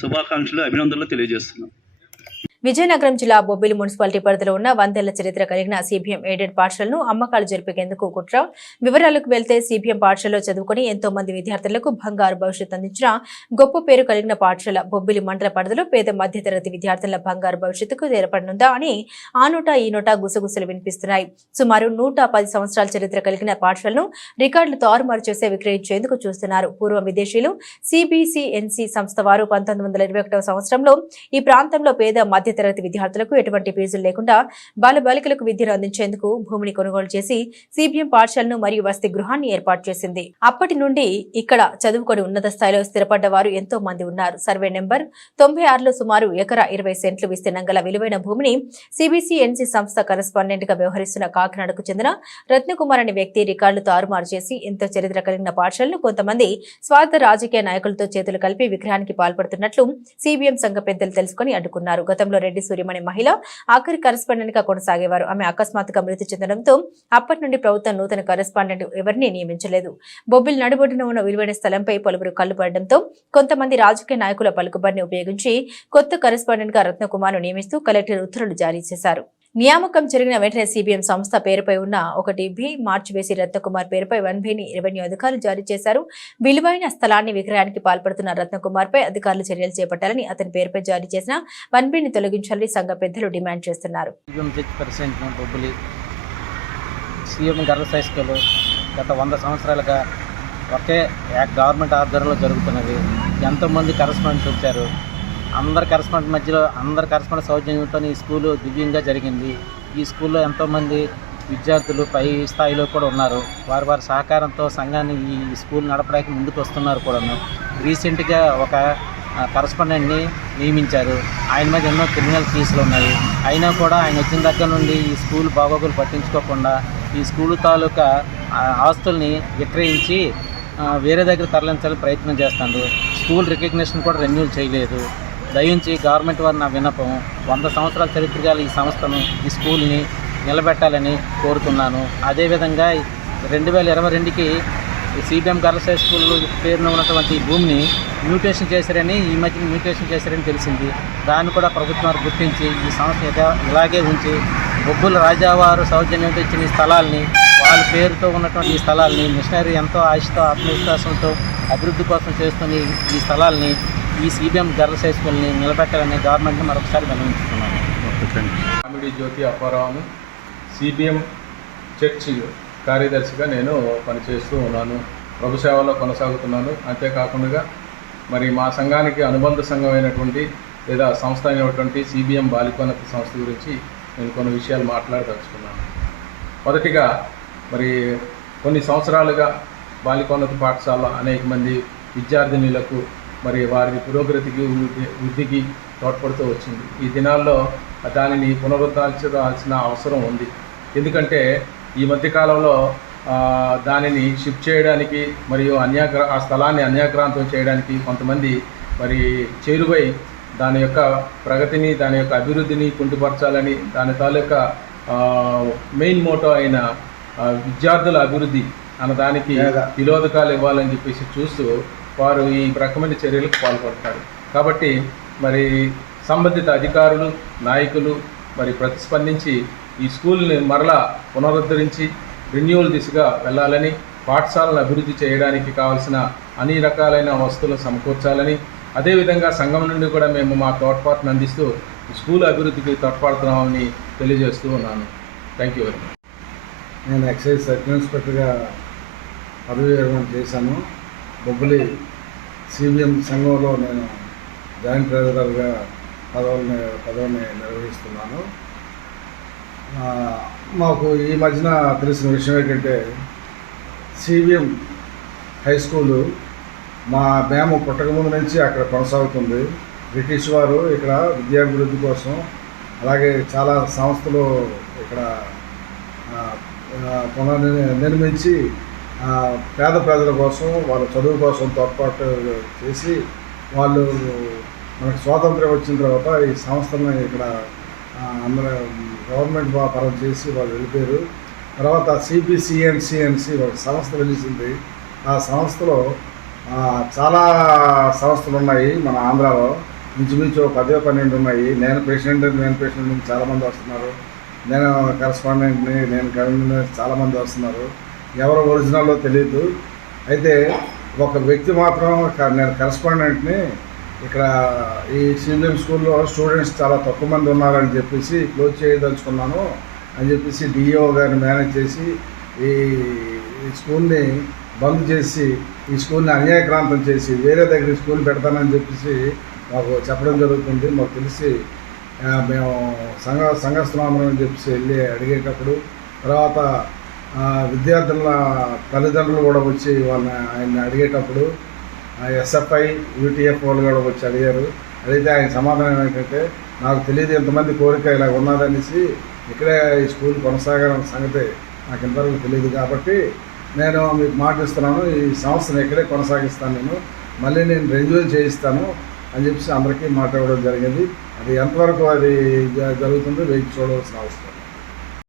శుభాకాంక్షలు అభినందనలు తెలియజేస్తున్నాం. విజయనగరం జిల్లా బొబ్బిలి మున్సిపాలిటీ పరిధిలో ఉన్న వందేళ్ళ చరిత్ర కలిగిన సిపిఎం ఎయిడెడ్ పాఠశాలను అమ్మకాలు జరిపేందుకు కుట్ర వివరాలకు వెళ్తే సిబిఎం పాఠశాలలో చదువుకుని ఎంతో మంది విద్యార్థులకు బంగారు భవిష్యత్ అందించిన గొప్ప పేరు కలిగిన పాఠశాల బొబ్బిలి మండల పరిధిలో పేద మధ్యతరగతి విద్యార్థుల బంగారు భవిష్యత్తుకు ఏర్పడనుందా అని ఆ నోట ఈ నోట గుసగుసలు వినిపిస్తున్నాయి. సుమారు నూట పది సంవత్సరాల చరిత్ర కలిగిన పాఠశాలను రికార్డులు తారుమారు చేసే విక్రయించేందుకు చూస్తున్నారు. పూర్వ విదేశీయులు సిబిసిఎన్సి సంస్థ వారు పంతొమ్మిది వందల ఇరవై ఒకటవ సంవత్సరంలో ఈ ప్రాంతంలో పేద మధ్య తరగతి విద్యార్థులకు ఎటువంటి ఫీజులు లేకుండా బాలబాలికలకు విద్యను అందించేందుకు భూమిని కొనుగోలు చేసి సిబిఎం పాఠశాలను మరియు వసతి గృహాన్ని ఏర్పాటు చేసింది. అప్పటి నుండి ఇక్కడ చదువుకొని ఉన్నత స్థాయిలో స్థిరపడ్డ వారు ఎంతో మంది ఉన్నారు. సర్వే నెంబర్ తొంభై ఆరులో సుమారు ఎకరా ఇరవై సెంట్లు విస్తీర్ణం గల విలువైన భూమిని సిబిసిఎన్సి సంస్థ కరెస్పాండెంట్గా వ్యవహరిస్తున్న కాకినాడకు చెందిన రత్నకుమార్ అనే వ్యక్తి రికార్డులు తారుమారు చేసి ఎంతో చరిత్ర కలిగిన పాఠశాలను కొంతమంది స్వార్థ రాజకీయ నాయకులతో చేతులు కలిపి విగ్రహానికి పాల్పడుతున్నట్లు సిబిఎం సంఘ పెద్దలు తెలుసుకుని అడ్డుకున్నారు. గతంలో రెడ్డి సూర్యమణి మహిళ ఆఖరి కరెస్పాండెంట్గా కొనసాగేవారు. ఆమె అకస్మాత్తుగా మృతి చెందడంతో అప్పటి నుండి ప్రభుత్వం నూతన కరెస్పాండెంట్ ఎవరిని నియమించలేదు. బొబ్బిల్ నడుబొడ్డున ఉన్న విలువైన స్థలంపై పలువురు కళ్ళుపడడంతో కొంతమంది రాజకీయ నాయకుల పలుకుబడిని ఉపయోగించి కొత్త కరెస్పాండెంట్గా రత్నకుమార్ను నియమిస్తూ కలెక్టర్ ఉత్తర్వులు జారీ చేశారు. నియామకం జరిగిన వెంటనే సిబిఎం సంస్థ పేరుపై ఉన్న ఒకటి బి మార్చివేసి రత్నకుమార్ పేరుపై వన్ బిని రెవెన్యూ అధికారులు జారీ చేశారు. విలువైన స్థలాన్ని విక్రయానికి పాల్పడుతున్న రత్నకుమార్పై అధికారులు చర్యలు చేపట్టాలని అతని పేరుపై జారీ చేసిన వన్ బిని తొలగించాలని సంఘ పెద్దలు డిమాండ్ చేస్తున్నారు. సీఎం గత వంద సంవత్సరాలుగా ఒకే గవర్నమెంట్ ఆధ్వర్యంలో జరుగుతున్నది ఎంతోమంది కరస్పాండెంట్స్ వచ్చారు. అందరి కరస్పాండెంట్ మధ్యలో అందరి కరస్పాండెంట్ సౌజన్యంతో ఈ స్కూలు దివ్యంగా జరిగింది. ఈ స్కూల్లో ఎంతోమంది విద్యార్థులు పై స్థాయిలో కూడా ఉన్నారు. వారి వారి సహకారంతో సంఘాన్ని ఈ స్కూల్ నడపడానికి ముందుకు వస్తున్నారు కూడాను. రీసెంట్గా ఒక కరస్పాండెంట్ని నియమించారు. ఆయన మీద ఎన్నో క్రిమినల్ కేసులు ఉన్నాయి. అయినా కూడా ఆయన వచ్చిన దగ్గర నుండి ఈ స్కూల్ బాగోగులు పట్టించుకోకుండా ఈ స్కూల్ తాలూకా ఆస్తుల్ని విక్రయించి వేరే దగ్గర తరలించాలని ప్రయత్నం చేస్తాడు స్కూల్ రికగ్నిషన్ కూడా రెన్యూల్ చేయలేదు. దయించి గవర్నమెంట్ వారి నా విన్నపం వంద సంవత్సరాల చరిత్ర గల ఈ సంస్థను ఈ స్కూల్ని నిలబెట్టాలని కోరుతున్నాను. అదేవిధంగా రెండు వేల ఇరవై రెండుకి సిబిఎం గర్ల్స్ హై స్కూల్ పేరున ఉన్నటువంటి ఈ భూమిని మ్యూటేషన్ చేశారని ఈ మధ్య మ్యూటేషన్ చేశారని తెలిసింది. దాన్ని కూడా ప్రభుత్వం వారు గుర్తించి ఈ సంస్థ ఇలాగే ఉంచి బొబ్బుల రాజావారు సౌజన్యంతో ఇచ్చిన ఈ స్థలాల్ని వాళ్ళ పేరుతో ఉన్నటువంటి ఈ స్థలాల్ని మిషనరీ ఎంతో ఆశతో ఆత్మవిశ్వాసంతో అభివృద్ధి కోసం చేస్తున్న ఈ- ఈ స్థలాల్ని ఈ సిబిఎం గర్ల్స్ హై స్కూల్ని నిలబెట్టాలని గవర్నమెంట్ని మరొకసారి విన్నవించుకున్నాను. కామెడీ జ్యోతి అప్పారావును సిబిఎం చర్చ్ కార్యదర్శిగా నేను పనిచేస్తూ ఉన్నాను. ప్రభు సేవలో కొనసాగుతున్నాను. అంతేకాకుండా మరి మా సంఘానికి అనుబంధ సంఘం అయినటువంటి లేదా సంస్థ అయినటువంటి సిబిఎం బాలికోన్నత సంస్థ గురించి నేను కొన్ని విషయాలు మాట్లాడదలుచుకున్నాను. మొదటిగా మరి కొన్ని సంవత్సరాలుగా బాలికోన్నత పాఠశాల అనేక మంది విద్యార్థినులకు మరి వారి పురోగతికి వృద్ధి- వృద్ధికి తోడ్పడుతూ వచ్చింది. ఈ దినాల్లో దానిని పునరుద్ధరించాల్సిన అవసరం ఉంది. ఎందుకంటే ఈ మధ్యకాలంలో దానిని షిఫ్ట్ చేయడానికి మరియు అన్యాగ్ర ఆ స్థలాన్ని అన్యాక్రాంతం చేయడానికి కొంతమంది మరి చేరువై దాని యొక్క ప్రగతిని దాని యొక్క అభివృద్ధిని కుంటుపరచాలని దాని తాలూకా మెయిన్ మోటో అయిన విద్యార్థుల అభివృద్ధి అన్న దానికి విలోదకాలు ఇవ్వాలని చెప్పేసి చూస్తూ వారు ఈ రకమైన చర్యలకు పాల్పడతారు. కాబట్టి మరి సంబంధిత అధికారులు నాయకులు మరి ప్రతిస్పందించి ఈ స్కూల్ని మరలా పునరుద్ధరించి రెన్యూవల్ దిశగా వెళ్ళాలని పాఠశాలను అభివృద్ధి చేయడానికి కావాల్సిన అన్ని రకాలైన వస్తువులను సమకూర్చాలని అదేవిధంగా సంఘం నుండి కూడా మేము మా తోడ్పాటును అందిస్తూ స్కూల్ అభివృద్ధికి తోడ్పడుతున్నామని తెలియజేస్తూ ఉన్నాను. థ్యాంక్ యూ వెరీ మచ్ నేను ఎక్సైజ్ సబ్ ఇన్స్పెక్టర్గా పదవి విరమణ చేశాను. బొబ్బులి సిబిఎం సంఘంలో నేను జాయింట్ ట్రెజరర్గా పదవుల్ని పదవిని నిర్వహిస్తున్నాను. మాకు ఈ మధ్యన తెలిసిన విషయం ఏంటంటే సిబిఎం హై స్కూలు మా మేము పుట్టకముందు నుంచి అక్కడ కొనసాగుతుంది. బ్రిటిష్ వారు ఇక్కడ విద్యాభివృద్ధి కోసం అలాగే చాలా సంస్థలు ఇక్కడ ఆ, పేద ప్రజల కోసం వాళ్ళ చదువు కోసం తోడ్పాటు చేసి వాళ్ళు మనకు స్వాతంత్రం వచ్చిన తర్వాత ఈ సంస్థను ఇక్కడ అందరూ గవర్నమెంట్ పరం చేసి వాళ్ళు వెళ్ళిపోయారు. తర్వాత సిబిసిఎన్సిఎన్సి ఒక సంస్థ వెలిసింది. ఆ సంస్థలో చాలా సంస్థలు ఉన్నాయి మన ఆంధ్రాలో. ఇంచుమించు ఒక పదో పన్నెండు ఉన్నాయి. నేను పేషెంట్ నేను పేషెంట్ చాలామంది వస్తున్నారు. నేను కరస్పాండెంట్ని నేను కన్వీనర్ చాలామంది వస్తున్నారు. ఎవరు ఒరిజినల్లో తెలియదు అయితే ఒక వ్యక్తి మాత్రం నేను కరస్పాండెంట్ని ఇక్కడ ఈ సీనియర్ స్కూల్లో స్టూడెంట్స్ చాలా తక్కువ మంది ఉన్నారని చెప్పేసి క్లోజ్ చేయదలుచుకున్నాను అని చెప్పేసి డిఈఓ గారిని మేనేజ్ చేసి ఈ స్కూల్ని బంద్ చేసి ఈ స్కూల్ని అన్యాయక్రాంతం చేసి వేరే దగ్గర స్కూల్ పెడతానని చెప్పేసి మాకు చెప్పడం జరుగుతుంది. మాకు తెలిసి మేము సంఘ సంఘస్థానం అని చెప్పేసి వెళ్ళి అడిగేటప్పుడు తర్వాత విద్యార్థుల తల్లిదండ్రులు కూడా వచ్చి వాళ్ళని ఆయన్ని అడిగేటప్పుడు ఎస్ఎఫ్ఐ యూటీఎఫ్ వాళ్ళు కూడా వచ్చి అడిగారు. అడిగితే ఆయన సమాధానం ఏంటంటే నాకు తెలియదు ఎంతమంది కోరిక ఇలా ఉన్నదనేసి ఇక్కడే ఈ స్కూల్ కొనసాగాలన్న సంగతి నాకు ఇంతవరకు తెలియదు కాబట్టి నేను మీకు మాటిస్తున్నాను ఈ సంస్థను ఇక్కడే కొనసాగిస్తాను నేను. మళ్ళీ నేను రెన్యువల్ చేయిస్తాను అని చెప్పేసి అందరికీ మాట్లాడడం జరిగింది. అది ఎంతవరకు అది జ- జరుగుతుందో వేచి చూడవలసిన అవసరం